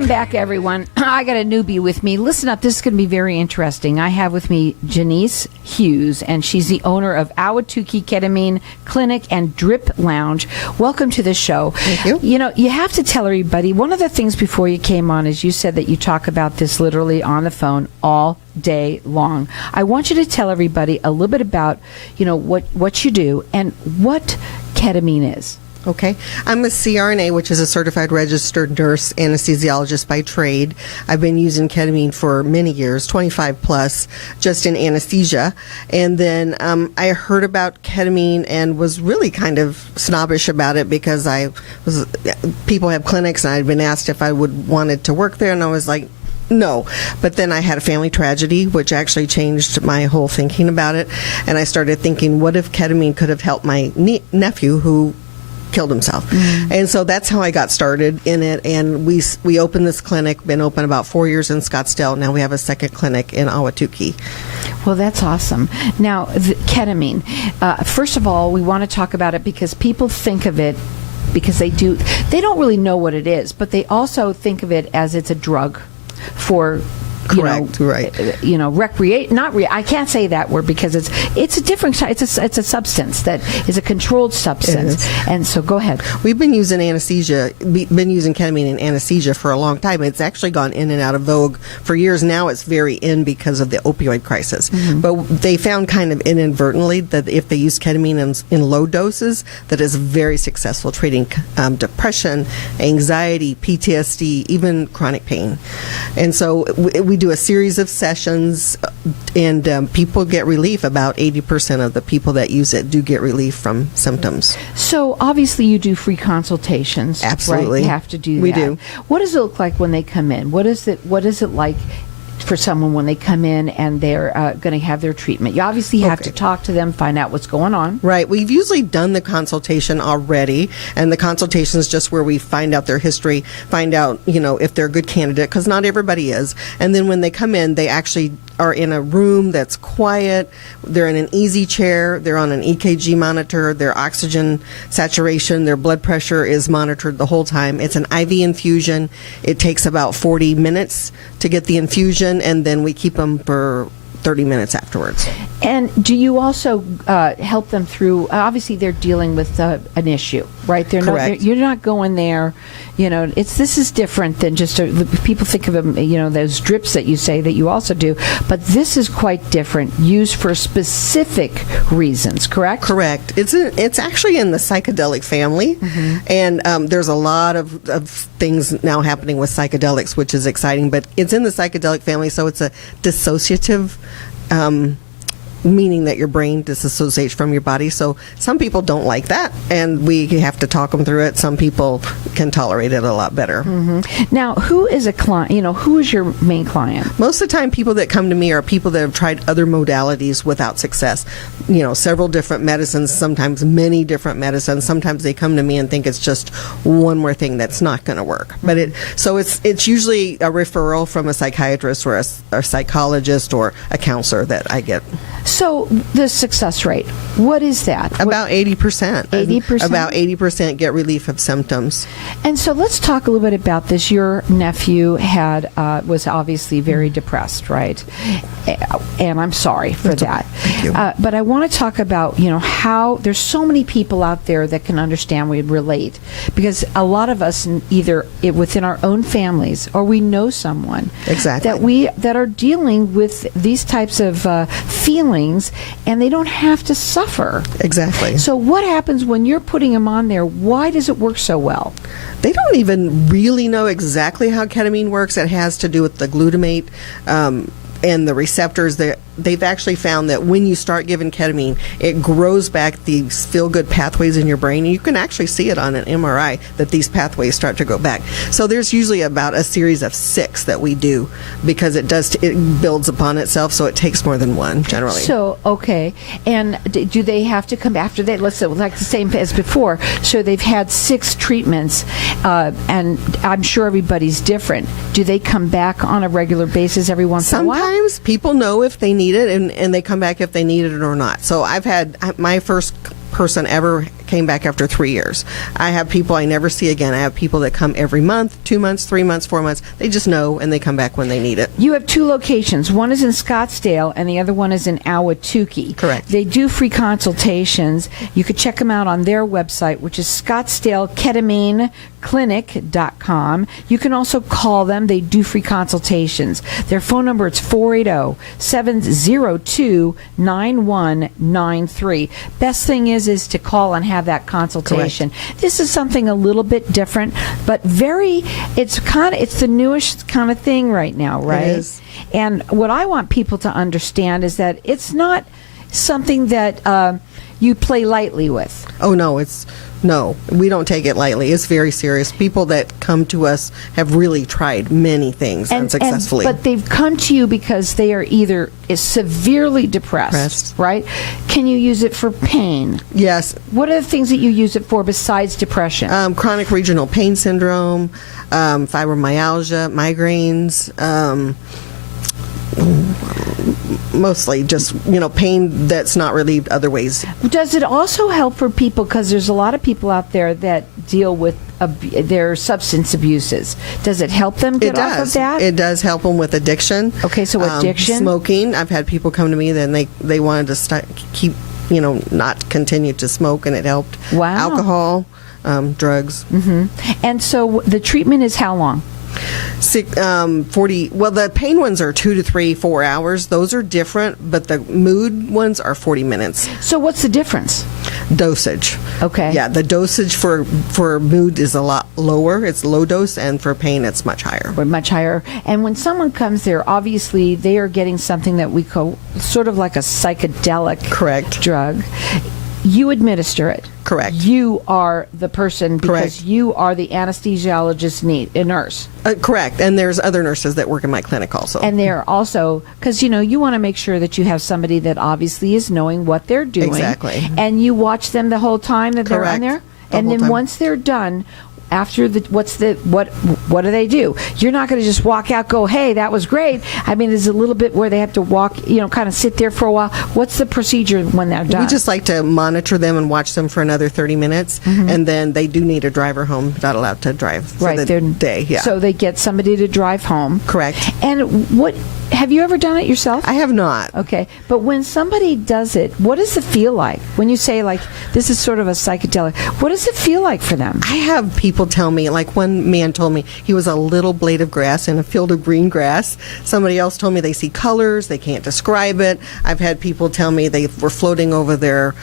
Welcome back, everyone. I got a newbie with me. Listen up. This is going to be very interesting. I have with me Jenice Hughes, and she's the owner of Ahwatukee Ketamine Clinic and Drip Lounge. Welcome to the show. Thank you. You know, you have to tell everybody, one of the things before you came on is you said that you talk about this literally on the phone all day long. I want you to tell everybody a little bit about, you know, what you do and what ketamine is. Okay. I'm a CRNA, which is a certified registered nurse anesthesiologist by trade. I've been using ketamine for many years, 25 plus, just in anesthesia. And then I heard about ketamine and was really kind of snobbish about it because people have clinics and I'd been asked if I wanted to work there, and I was like, no. But then I had a family tragedy, which actually changed my whole thinking about it. And I started thinking, what if ketamine could have helped my nephew who killed himself? And so that's how I got started in it. And we opened this clinic, been open about 4 years in Scottsdale. Now we have a second clinic in Ahwatukee. Well, that's awesome. Now, the ketamine. First of all, we want to talk about it because people think of it because they don't really know what it is, but they also think of it as it's a drug for Correct. You know, recreate. I can't say that word because it's a different. It's a substance that is a controlled substance. And so, go ahead. We've been using anesthesia. We've been using ketamine in anesthesia for a long time. It's actually gone in and out of vogue for years now. It's very in because of the opioid crisis. But they found kind of inadvertently that if they use ketamine in low doses, that is very successful treating depression, anxiety, PTSD, even chronic pain. And so we do a series of sessions, and people get relief. About 80% of the people that use it do get relief from symptoms. So obviously you do free consultations. Absolutely. Right? You have to do that. We do. What does it look like when they come in? What is it like for someone when they come in and they're going to have their treatment? You obviously have to talk to them, find out what's going on. Right. We've usually done the consultation already, and the consultation is just where we find out their history, find out, if they're a good candidate, because not everybody is. And then when they come in, they actually are in a room that's quiet. They're in an easy chair. They're on an EKG monitor. Their oxygen saturation, their blood pressure is monitored the whole time. It's an IV infusion. It takes about 40 minutes to get the infusion, and then we keep them for 30 minutes afterwards. And do you also help them through, obviously they're dealing with an issue, right? Correct. You're not going there, this is different than just, people think of them, those drips that you say that you also do, but this is quite different, used for specific reasons, correct? Correct. It's actually in the psychedelic family, and there's a lot of things now happening with psychedelics, which is exciting, but it's in the psychedelic family, so it's a dissociative meaning that your brain disassociates from your body. So some people don't like that, and we have to talk them through it. Some people can tolerate it a lot better. Now, who is a client? Who is your main client? Most of the time, people that come to me are people that have tried other modalities without success. Several different medicines, sometimes many different medicines. Sometimes they come to me and think it's just one more thing that's not going to work. But it's usually a referral from a psychiatrist or a psychologist or a counselor that I get. So the success rate, what is that? About 80%. 80%? About 80% get relief of symptoms. And so let's talk a little bit about this. Your nephew was obviously very depressed, right? And I'm sorry for that. Thank you. But I want to talk about, how there's so many people out there that can understand, we relate. Because a lot of us, either within our own families or we know someone that are dealing with these types of feelings, and they don't have to suffer. Exactly. So what happens when you're putting them on there? Why does it work so well? They don't even really know exactly how ketamine works. It has to do with the glutamate and the receptors. They've actually found that when you start giving ketamine, it grows back these feel-good pathways in your brain, and you can actually see it on an MRI that these pathways start to go back. So there's usually about a series of 6 that we do, because it builds upon itself, so it takes more than one generally. So, okay. And do they have to come after that? Let's say, like the same as before. So they've had 6 treatments, and I'm sure everybody's different. Do they come back on a regular basis every once in a while? Sometimes people know if they need it, and they come back if they need it or not. So I've had my first person ever came back after 3 years. I have people I never see again. I have people that come every month, 2 months, 3 months, 4 months. They just know, and they come back when they need it. You have two locations. One is in Scottsdale, and the other one is in Ahwatukee. Correct. They do free consultations. You could check them out on their website, which is ScottsdaleKetamineClinic.com. You can also call them. They do free consultations. Their phone number is 480-702-9193. Best thing is to call and have that consultation. Correct. This is something a little bit different, but it's the newest kind of thing right now, right? It is. And what I want people to understand is that it's not something that you play lightly with. Oh, no, no, we don't take it lightly. It's very serious. People that come to us have really tried many things unsuccessfully. But they've come to you because they are either severely depressed, right? Can you use it for pain? Yes. What are the things that you use it for besides depression? Chronic regional pain syndrome, fibromyalgia, migraines, mostly just pain that's not relieved other ways. Does it also help for people, because there's a lot of people out there that deal with their substance abuses? Does it help them get off of that? It does help them with addiction. Okay, so addiction, smoking. I've had people come to me then they wanted to keep not continue to smoke, and it helped. Wow. Alcohol, drugs. Mm-hmm. And so the treatment is how long? 40. Well, the pain ones are 2 to 3, 4 hours. Those are different, but the mood ones are 40 minutes. So what's the difference? Dosage. Okay. Yeah, the dosage for mood is a lot lower. It's low dose, and for pain, it's much higher. Much higher. And when someone comes there, obviously they are getting something that we call sort of like a psychedelic drug. You administer it. Correct. You are the person, because Correct. you are the anesthesiologist, a nurse. Correct. And there's other nurses that work in my clinic also. And they're also, because you want to make sure that you have somebody that obviously is knowing what they're doing. Exactly. And you watch them the whole time that they're on there. And then once they're done, after what do they do? You're not going to just walk out, go, hey, that was great. I mean, there's a little bit where they have to walk, kind of sit there for a while. What's the procedure when they're done? We just like to monitor them and watch them for another 30 minutes, and then they do need a driver home, not allowed to drive for the day. Yeah. So they get somebody to drive home. Correct. And have you ever done it yourself? I have not. Okay. But when somebody does it, what does it feel like? When you say, this is sort of a psychedelic, what does it feel like for them? I have people tell me, like one man told me he was a little blade of grass in a field of green grass. Somebody else told me they see colors, they can't describe it. I've had people tell me they were floating over their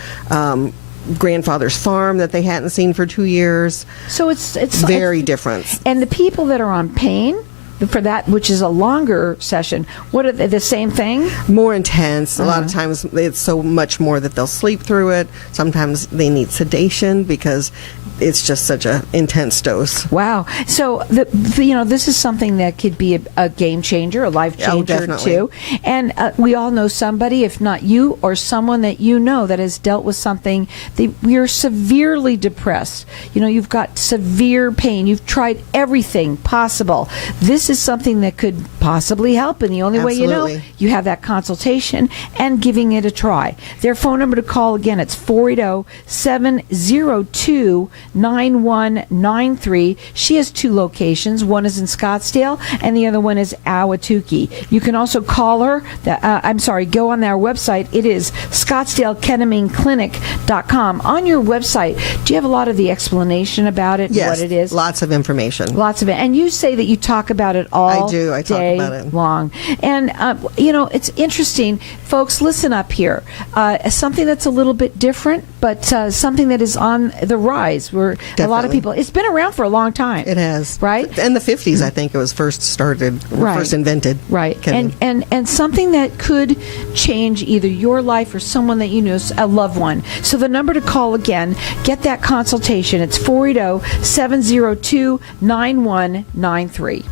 grandfather's farm that they hadn't seen for 2 years. So it's very different. And the people that are on pain, for that, which is a longer session, what are they, the same thing? More intense. A lot of times it's so much more that they'll sleep through it. Sometimes they need sedation because it's just such an intense dose. Wow. So, this is something that could be a game changer, a life changer, too. And we all know somebody, if not you, or someone that you know that has dealt with something. You're severely depressed. You've got severe pain. You've tried everything possible. This is something that could possibly help, and the only way you have that consultation and giving it a try. Their phone number to call, again, it's 480-702-9193. She has two locations. One is in Scottsdale, and the other one is Ahwatukee. You can also call her, go on their website. It is ScottsdaleKetamineClinic.com. On your website, do you have a lot of the explanation about it? Yes, what it is? Lots of information. Lots of it. And you say that you talk about it all day talk about it long. And, it's interesting. Folks, listen up here. Something that's a little bit different, but something that is on the rise. A lot of people, it's been around for a long time. It has. Right? In the 50s, I think it was first started, first invented. Right. And something that could change either your life or someone that you know, a loved one. So the number to call, again, get that consultation. It's 480-702-9193.